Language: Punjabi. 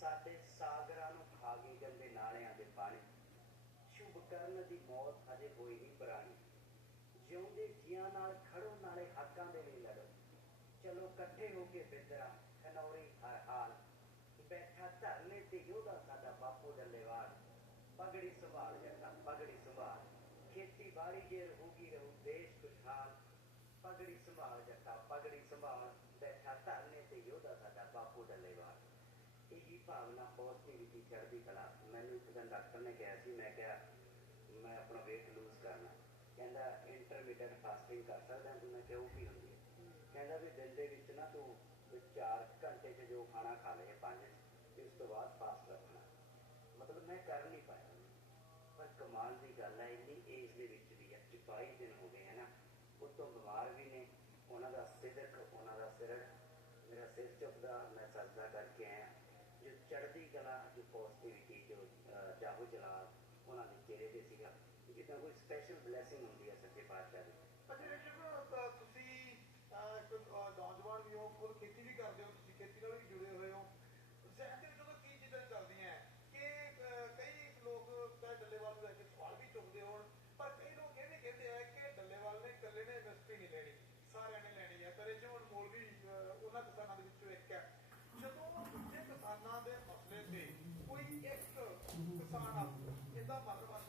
ਸਾਡੇ ਸਾਗਰਾਂ ਨੂੰ ਖਾ ਗਏ ਗੰਦੇ ਨਾਲਿਆਂ ਦੇ ਪਾਣੀ। ਸ਼ੁਭ ਕਰਨ ਦੀ ਮੌਤ ਅਜੇ ਹੋਈ ਨਹੀਂ ਪੁਰਾਣੀ। ਜਿਉਂਦੇ ਜੀਆਂ ਨਾਲ ਖੜੋ, ਨਾਲੇ ਹੱਕਾਂ ਦੇ ਲਈ ਲੜੋ। ਚਲੋ ਇਕੱਠੇ ਹੋ ਕੇ ਬਿਦਰਾ, ਖਨੌਰੀ ਹਰ ਹਾਲ। ਬੈਠਾ ਧਰਨੇ ਤੇ ਯੋਧਾ ਸਾਡਾ ਬਾਪੂ ਡੱਲੇਵਾਲ ਪਗੜੀ ਸੰਭਾਲ ਜੱਟਾ ਪਗੜੀ ਸੰਭਾਲ। ਖੇਤੀਬਾੜੀ ਜੇ ਰਹੂਗੀ, ਰਹੂ ਦੇਸ਼ ਖੁਸ਼ਹਾਲ। ਪਗੜੀ ਸੰਭਾਲ ਜੱਟਾ ਪਗੜੀ ਸੰਭਾਲ ਬੈਠਾ ਧਰਨੇ ਤੇ ਯੋਧਾ ਸਾਡਾ ਬਾਪੂ ਡੱਲੇਵਾਲ ਇਹੀ ਭਾਵਨਾ ਪੋਜ਼ਿਟਿਵਿਟੀ ਚੜ੍ਹਦੀ ਕਲਾ ਮੈਨੂੰ ਇੱਕ ਦਿਨ ਡਾਕਟਰ ਨੇ ਕਿਹਾ ਸੀ, ਮੈਂ ਕਿਹਾ, ਮੈਂ ਆਪਣਾ weight lose ਕਰਨਾ। ਕਹਿੰਦਾ ਇੰਟਰਮੀਡੀਏਟ ਫਾਸਟਿੰਗ ਕਰ ਸਕਦਾ ਤੂੰ, ਮੈਂ ਕਿਹਾ, ਉਹ ਕੀ ਹੁੰਦੀ ਹੈ? ਕਹਿੰਦਾ ਵੀ ਦਿਨ ਦੇ ਵਿੱਚ ਨਾ ਤੂੰ ਵੀ ਘੰਟੇ 'ਚ ਜੋ ਖਾਣਾ ਖਾ ਲਏ, ਪੰਜ ਤੇ ਤੋਂ ਬਾਅਦ ਫਾਸਟ ਰੱਖਣਾ। ਮਤਲਬ ਮੈਂ ਕਰ ਨਹੀਂ ਪਾਇਆ। ਪਰ ਕਮਾਲ ਦੀ ਗੱਲ ਹੈ, ਇੰਨੀ ਏਜ ਦੇ ਵਿੱਚ ਵੀ ਅੱਜ 22 ਦਿਨ ਹੋ ਗਏ ਹੈ ਉਹ ਤੋਂ ਬਿਮਾਰ ਵੀ ਨੇ, ਉਹਨਾਂ ਦਾ ਸਿਦਕ ਉਹਨਾਂ ਦਾ ਸਿਰੜ ਮੇਰਾ ਸਿਰ ਝੁਕਦਾ, ਮੈਂ ਸਰਦਾ ਕਰਕੇ ਆਇਆ। ਚੜ੍ਹਦੀ ਕਲਾ ਜੋ ਪੋਜ਼ਿਟਿਵਿਟੀ ਜੋ ਅਹ, ਜਾਹੋ ਜਲਾਲ ਉਹਨਾਂ ਦੇ ਚਿਹਰੇ ਤੇ ਸੀਗਾ ਜਿੱਦਾਂ ਕੋਈ ਸਪੈਸ਼ਲ ਬਲੇਸਿੰਗ ਹੁੰਦੀ ਹੈ ਸੱਚੇ ਪਾਤਸ਼ਾਹ ਦੀ। ਅੱਛਾ ਰਿਸ਼ਵ ਤਾਂ ਤੁਸੀਂ ਅਹ, ਇੱਕ ਅਹ, ਨੌਜਵਾਨ ਵੀ ਹੋ ਖੁਦ ਖੇਤੀ ਵੀ ਕਰਦੇ ਹੋ ਤੁਸੀਂ ਖੇਤੀ ਨਾਲ ਵੀ ਜੁੜੇ ਹੋਏ ਹੋ। ਜ਼ਹਿਨ ਦੇ ਵਿੱਚ ਉਦੋਂ ਕੀ ਚੀਜ਼ਾਂ ਚੱਲਦੀਆਂ ਹੈ ਕਿ ਅਹ, ਕਈ ਲੋਕ ਤਾਂ ਡੱਲੇਵਾਲ ਨੂੰ ਲੈ ਕੇ ਸਵਾਲ ਵੀ ਚੁੱਕਦੇ ਹੋਣ ਪਰ ਕਈ ਲੋਕ ਇਹ ਵੀ ਕਹਿੰਦੇ ਆ ਕਿ ਡੱਲੇਵਾਲ ਨੇ ਇਕੱਲੇ ਨੇ ਇੰਡਸਟਰੀ ਨਹੀਂ ਲੈਣੀ ਸਾਰਿਆਂ ਨੇ ਲੈਣੀ ਹੈ ਤੇ ਰਿਸ਼ਵ ਅਨਮੋਲ ਵੀ ਅਹ, ਉਹਨਾਂ ਕਿਸਾਨਾਂ ਦੇ ਵਿੱਚੋਂ ਇੱਕ ਹੈ ਜਦੋਂ ਦੂਜੇ ਕਿਸਾਨਾਂ